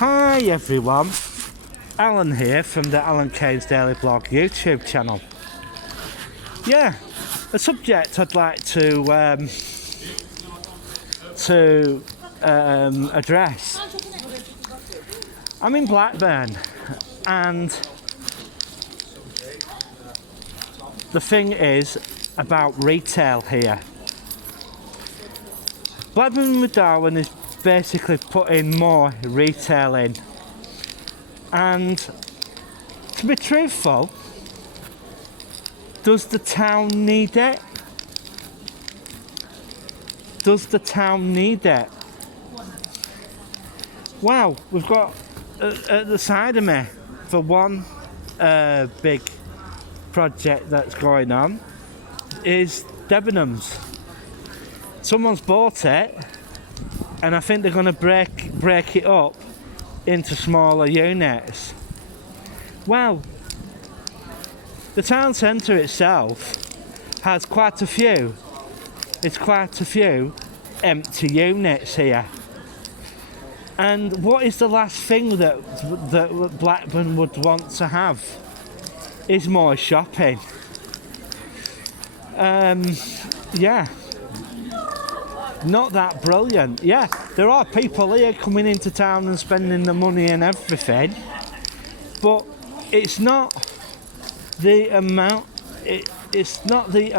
Hi everyone, Alan here from the Alan Keynes Daily Blog YouTube channel. Yeah, a subject I'd like to address. I'm in Blackburn, and the thing is about retail here. Blackburn with Darwen is basically putting more retail in, and to be truthful, does the town need it? Does the town need it? Well, we've got at the side of me, for one big project that's going on, is Debenhams. Someone's bought it, and I think they're going to break it up into smaller units. Well, the town centre itself has quite a few. It's quite a few empty units here. And what is the last thing that Blackburn would want to have? Is more shopping. Yeah. Not that brilliant. Yeah, there are people here coming into town and spending the money and everything, but it's not the amount. It's not the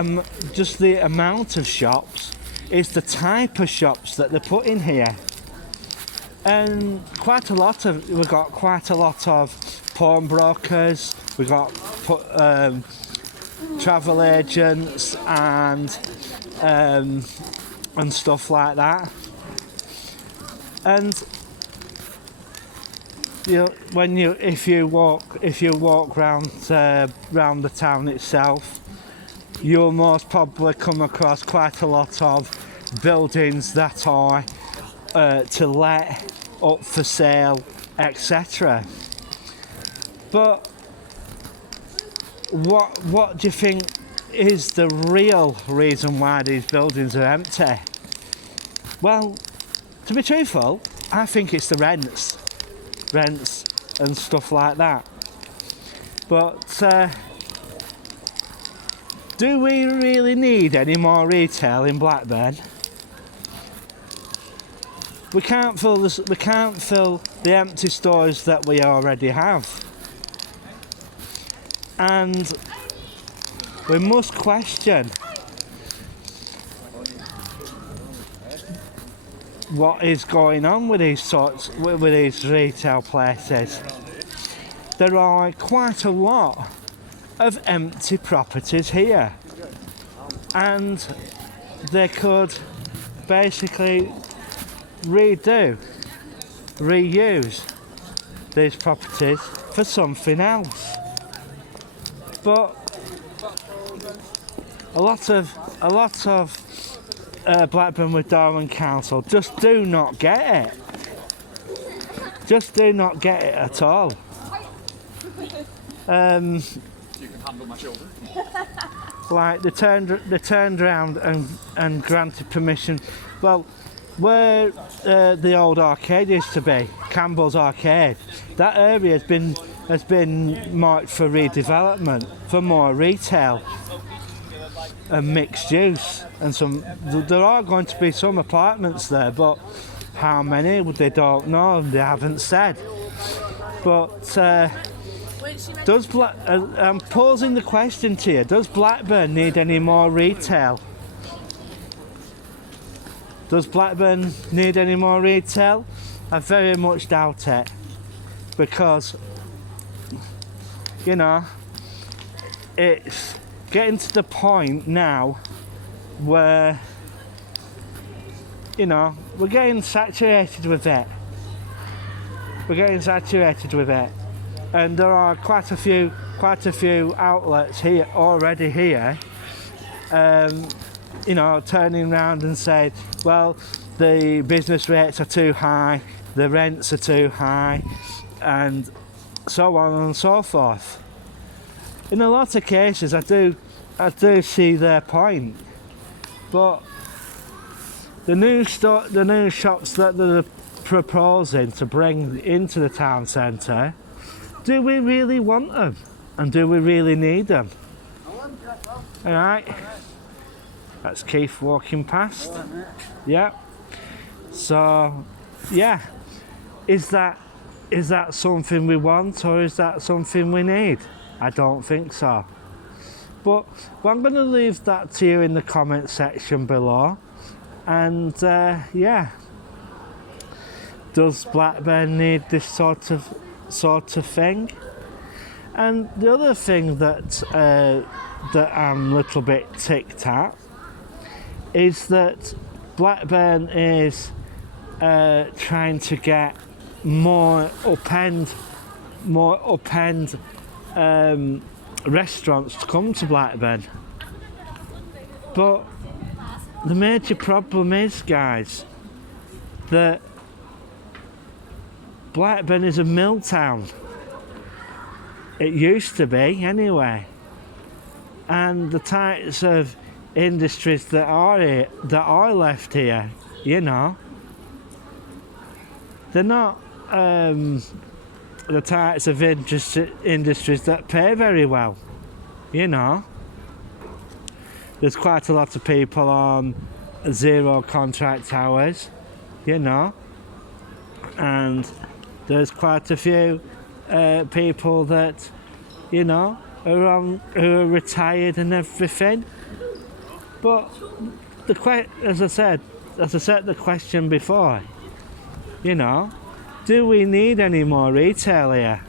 just the amount of shops. It's the type of shops that they're putting here, and we've got quite a lot of pawnbrokers. We've got travel agents and stuff like that. And if you walk round the town itself, you'll most probably come across quite a lot of buildings that are to let, up for sale, etc. But what do you think is the real reason why these buildings are empty? Well, to be truthful, I think it's the rents and stuff like that. But do we really need any more retail in Blackburn? We can't fill the empty stores that we already have, and we must question what is going on with these retail places. There are quite a lot of empty properties here, and they could basically reuse these properties for something else. But a lot of Blackburn with Darwen Council just do not get it. Just do not get it at all. You can handle my children. Like they turned around and granted permission. Well, where the old arcade used to be, Campbell's Arcade, that area has been marked for redevelopment, for more retail and mixed use, and there are going to be some apartments there, but how many they don't know, they haven't said. But I'm posing the question to you, does Blackburn need any more retail? Does Blackburn need any more retail? I very much doubt it, because it's getting to the point now where we're getting saturated with it. And there are quite a few outlets here already turning around and saying, well, the business rates are too high, the rents are too high, and so on and so forth. In a lot of cases, I do see their point, but the new shops that they're proposing to bring into the town centre, do we really want them? And do we really need them? Alright. That's Keith walking past. Yeah. So, yeah. Is that something we want, or is that something we need? I don't think so. But I'm going to leave that to you in the comment section below. And yeah, does Blackburn need this sort of thing? And the other thing that I'm a little bit ticked at is that Blackburn is trying to get more up-end restaurants to come to Blackburn. But the major problem is, guys, that Blackburn is a mill town. It used to be, anyway. And the types of industries that are left here, you know, they're not the types of industries that pay very well, you know. There's quite a lot of people on 0 contract hours, you know, and there's quite a few people that, you know, who are retired and everything. But as I said the question before, you know, do we need any more retail here?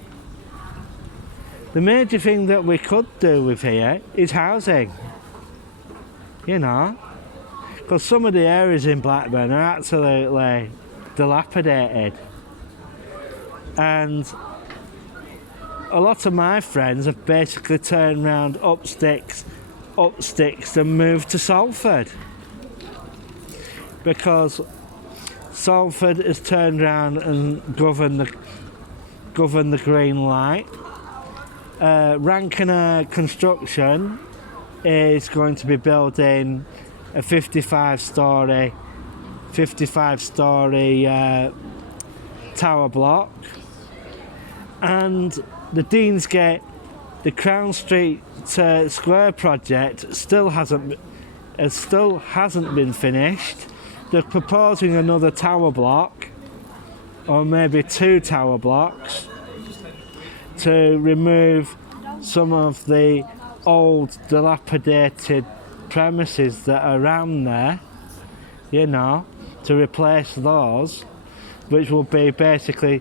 The major thing that we could do with here is housing. You know, because some of the areas in Blackburn are absolutely dilapidated, and a lot of my friends have basically turned round up sticks and moved to Salford, because Salford has turned round and governed the green light. Rankiner Construction is going to be building a 55-storey tower block, and the Deansgate, the Crown Street Square project still hasn't been finished. They're proposing another tower block, or maybe 2 tower blocks, to remove some of the old dilapidated premises that are around there, you know, to replace those, which will be basically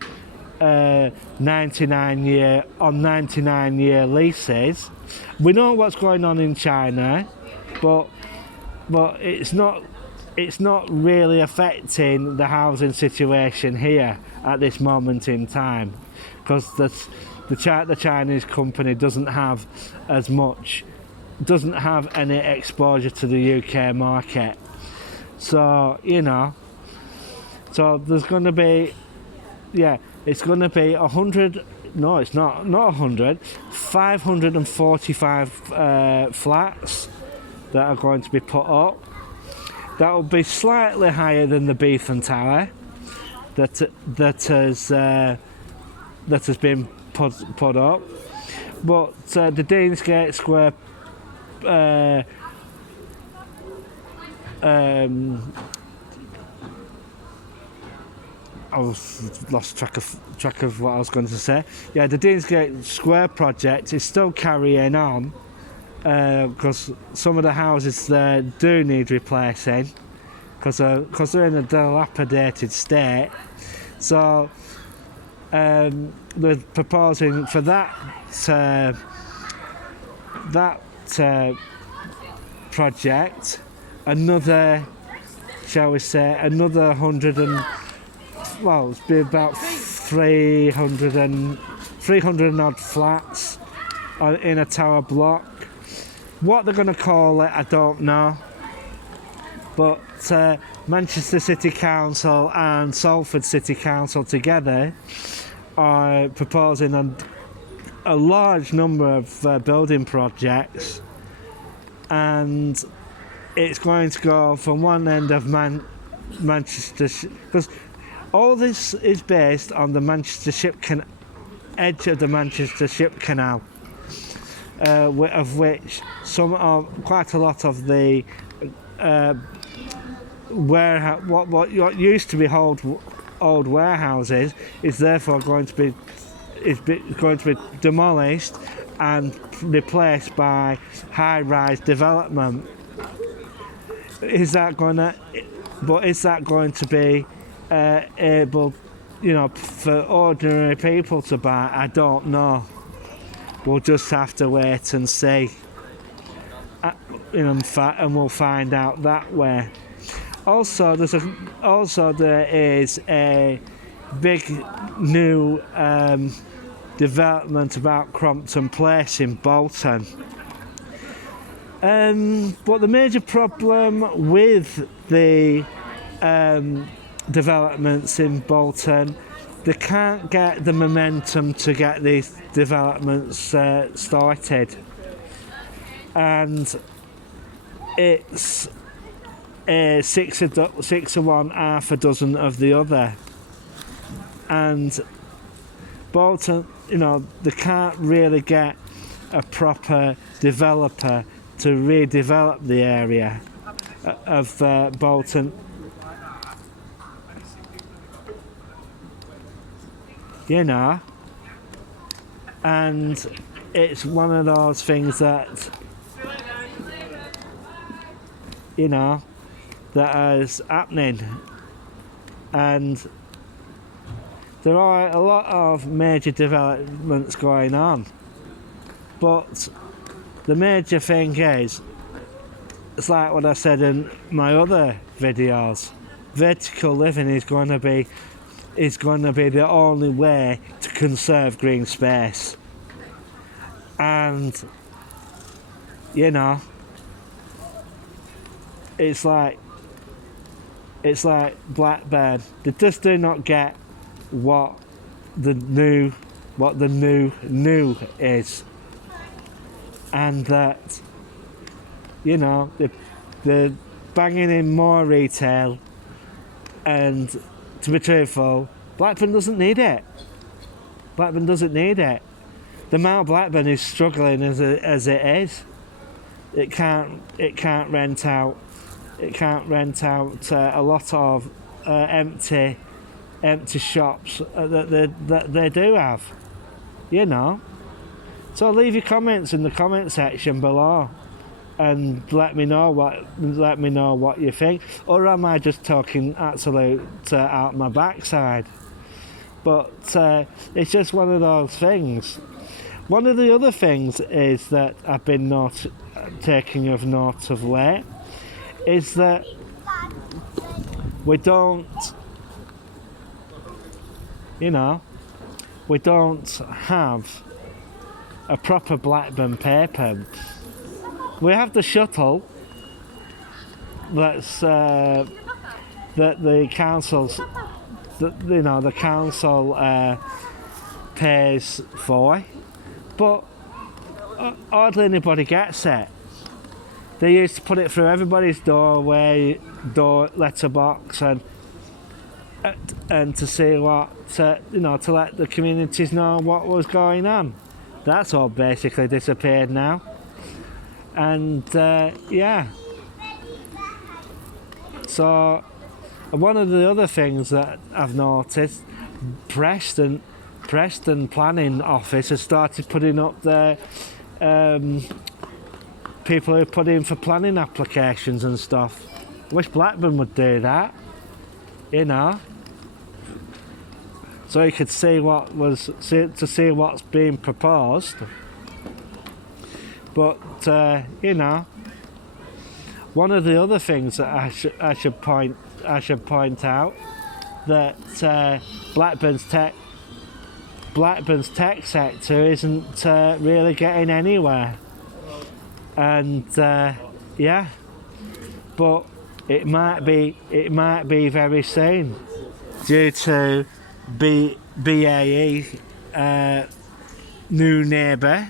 99-year leases. We know what's going on in China, but it's not really affecting the housing situation here at this moment in time, because the Chinese company doesn't have any exposure to the UK market. So, you know, so there's going to be, yeah, it's going to be 100, no it's not 100, 545 flats that are going to be put up. That will be slightly higher than the Beetham Tower that has been put up, but the Deansgate Square I lost track of what I was going to say. Yeah, the Deansgate Square project is still carrying on, because some of the houses there do need replacing, because they're in a dilapidated state. So they're proposing for that project another, shall we say, another 100 and, well, it's be about 300 and odd flats in a tower block. What they're going to call it, I don't know. But Manchester City Council and Salford City Council together are proposing a large number of building projects, and it's going to go from one end of Manchester, because All this is based on the edge of the Manchester Ship Canal, of which quite a lot of the what used to be old warehouses is therefore going to be demolished and replaced by high-rise development. Is that going to be able, for ordinary people to buy? I don't know. We'll just have to wait and see. And we'll find out that way. Also, there is a big new development about Crompton Place in Bolton. But the major problem with the developments in Bolton, they can't get the momentum to get these developments started, and it's 6 of one, half a dozen of the other. And Bolton, they can't really get a proper developer to redevelop the area of Bolton. And it's one of those things that that is happening, and there are a lot of major developments going on, but the major thing is, it's like what I said in my other videos, vertical living is going to be the only way to conserve green space. And it's like Blackburn. They just do not get what the new is, and that they're banging in more retail. And to be truthful, Blackburn doesn't need it. The Mount Blackburn is struggling as it is. It can't rent out. It can't rent out a lot of empty shops that they do have. So leave your comments in the comment section below, and let me know what you think. Or am I just talking absolute out my backside? But it's just one of those things. One of the other things is that I've been taking note of late is that we don't have a proper Blackburn paper. We have the shuttle that the council pays for, but hardly anybody gets it. They used to put it through everybody's door letterbox, and to see to let the communities know what was going on. That's all basically disappeared now. And so one of the other things that I've noticed, Preston Planning Office has started putting up their people who put in for planning applications and stuff. I wish Blackburn would do that, so you could see what's being proposed. But one of the other things that I should point out, that Blackburn's tech sector isn't really getting anywhere, and but it might be very soon, due to BAE new neighbour.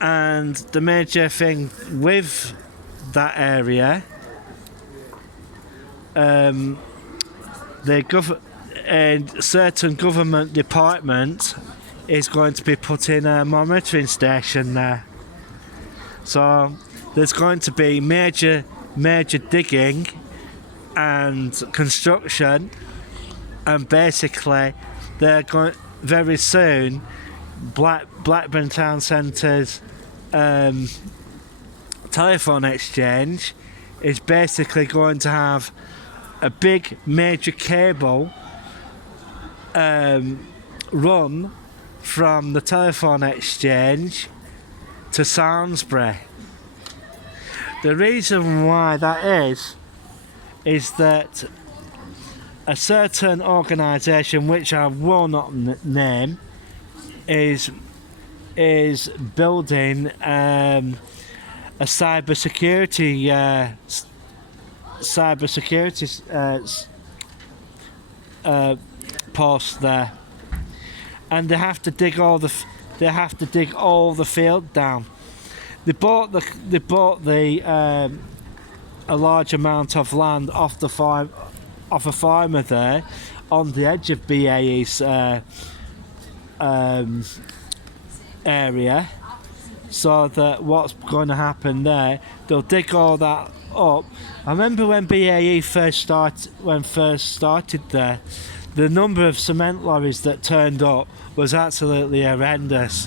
And the major thing with that area and certain government department is going to be putting a monitoring station there. So there's going to be major digging and construction, and basically they're going very soon. Blackburn Town Centre's telephone exchange is basically going to have a big major cable run from the telephone exchange to Salisbury. The reason why that is that a certain organisation, which I will not name, is building a cybersecurity post there, and they have to dig all the field down. They bought a large amount of land off a farmer there on the edge of BAE's area, so that what's going to happen there, they'll dig all that up. I remember when BAE first started there, the number of cement lorries that turned up was absolutely horrendous.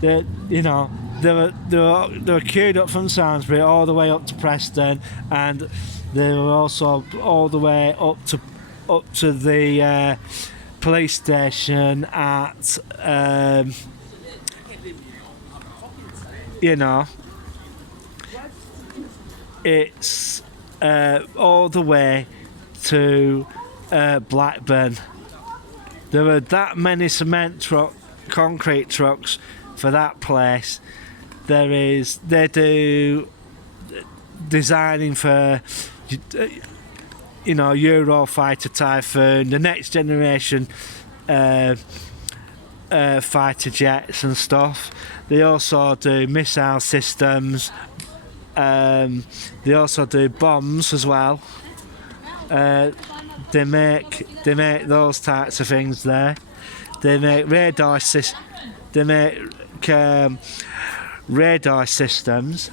They were queued up from Salisbury all the way up to Preston, and they were also all the way up to the police station at it's all the way to Blackburn. There were that many concrete trucks for that place. They do designing for Eurofighter Typhoon, the next generation fighter jets and stuff. They also do missile systems. They also do bombs as well. They make those types of things there. They make radar systems,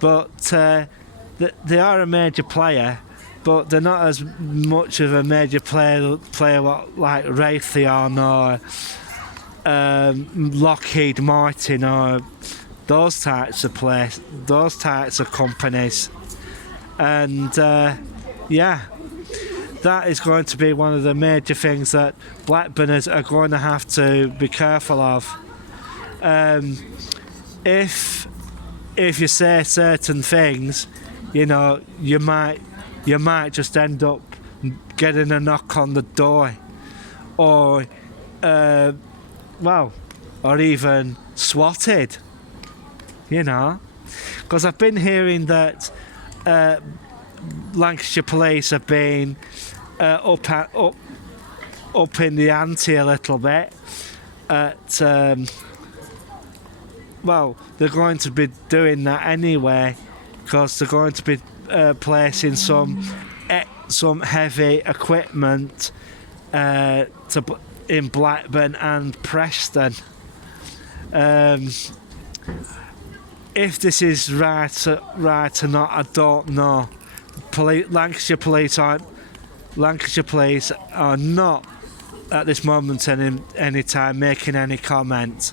but they are a major player, but they're not as much of a major player like Raytheon or Lockheed Martin or those types of companies. And that is going to be one of the major things that Blackburners are going to have to be careful of. If you say certain things, you might just end up getting a knock on the door, or even swatted. Because I've been hearing that Lancashire Police have been up in the ante a little bit. They're going to be doing that anyway, because they're going to be placing some heavy equipment in Blackburn and Preston. If this is right or not, I don't know. Lancashire Police are not at this moment any time making any comment,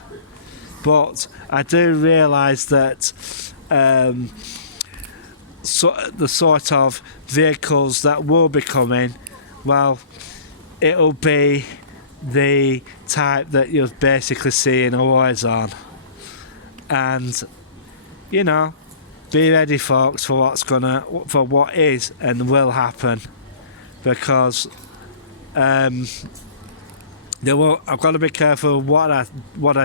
but I do realise that the sort of vehicles that will be coming, it'll be the type that you'll basically see in a war zone. And be ready, folks, for what is and will happen, because I've got to be careful what I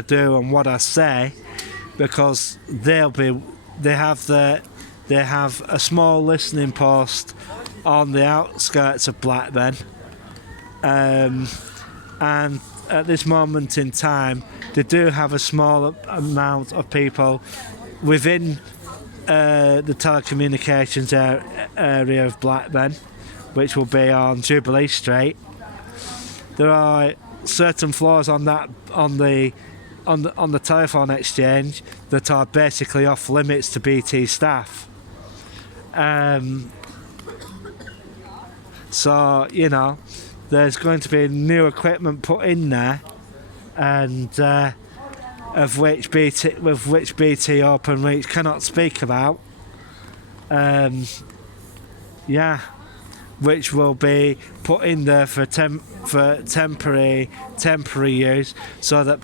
do and what I say, because they have a small listening post on the outskirts of Blackburn, and at this moment in time they do have a small amount of people within the telecommunications area of Blackburn, which will be on Jubilee Street. There are certain floors on the telephone exchange that are basically off limits to BT staff. So there's going to be new equipment put in there, and with which BT Openreach cannot speak about. Which will be put in there for temporary use, so that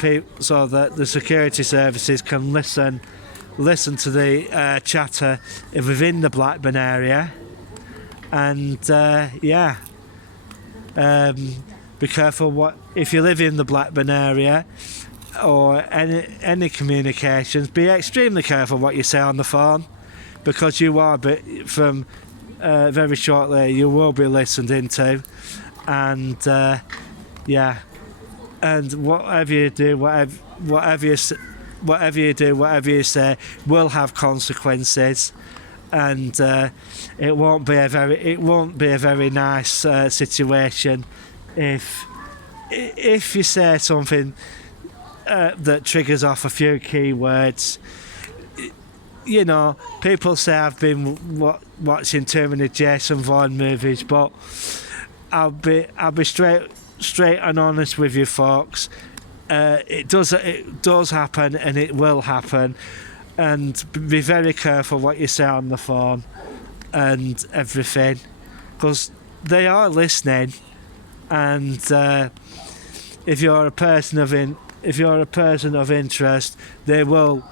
the security services can listen to the chatter within the Blackburn area, and be careful if you live in the Blackburn area or any communications. Be extremely careful what you say on the phone, because you are very shortly you will be listened into, and and whatever you do, whatever you say will have consequences, and it won't be a very nice situation if you say something that triggers off a few keywords. People say I've been watching too many Jason Bourne movies, but I'll be straight and honest with you, folks. It does happen, and it will happen, and be very careful what you say on the phone and everything, because they are listening, and if you're a person of interest, they will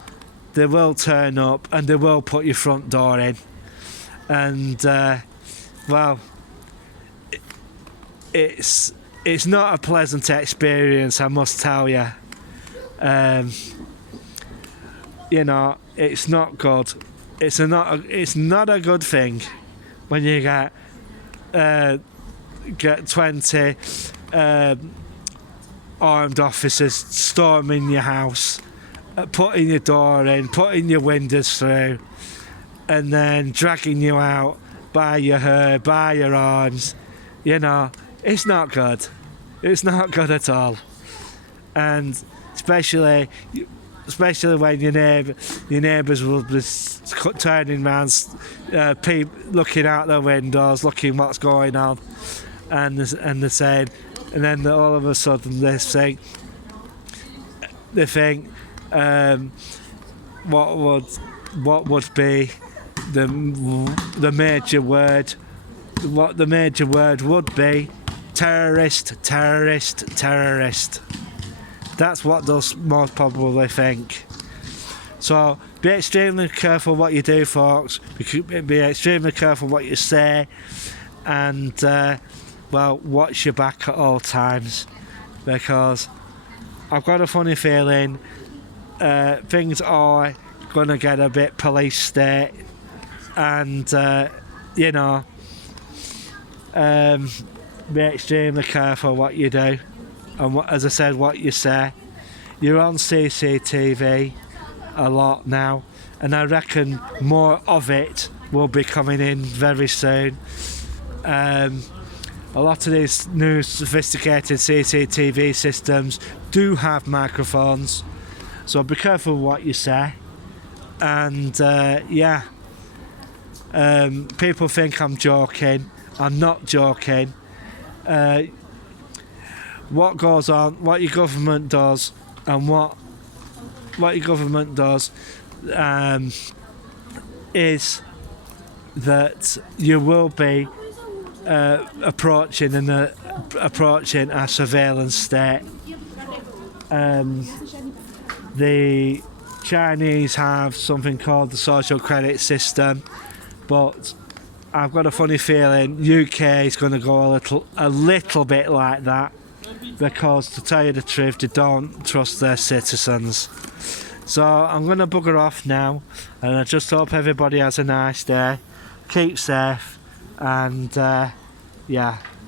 turn up, and they will put your front door in, and it's not a pleasant experience, I must tell you. It's not good. It's not a good thing when you get 20 armed officers storming your house, putting your door in, putting your windows through, and then dragging you out by your hair, by your arms. It's not good. It's not good at all. And especially when your neighbours will be turning round, looking out their windows, looking what's going on, and they're saying, and then all of a sudden they think what would be the major word? What the major word would be: terrorist. That's what they'll most probably think. So be extremely careful what you do, folks. Be extremely careful what you say, and watch your back at all times, because I've got a funny feeling things are going to get a bit police state, and be extremely careful what you do, and as I said, what you say. You're on CCTV a lot now, and I reckon more of it will be coming in very soon. A lot of these new sophisticated CCTV systems do have microphones, so be careful what you say. And people think I'm joking. I'm not joking. What goes on, what your government does, and what your government does is that you will be approaching a surveillance state. The Chinese have something called the social credit system, but I've got a funny feeling UK is going to go a little bit like that, because to tell you the truth, they don't trust their citizens. So I'm going to bugger off now, and I just hope everybody has a nice day. Keep safe, and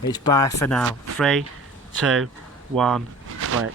it's bye for now. 3, 2, 1, click.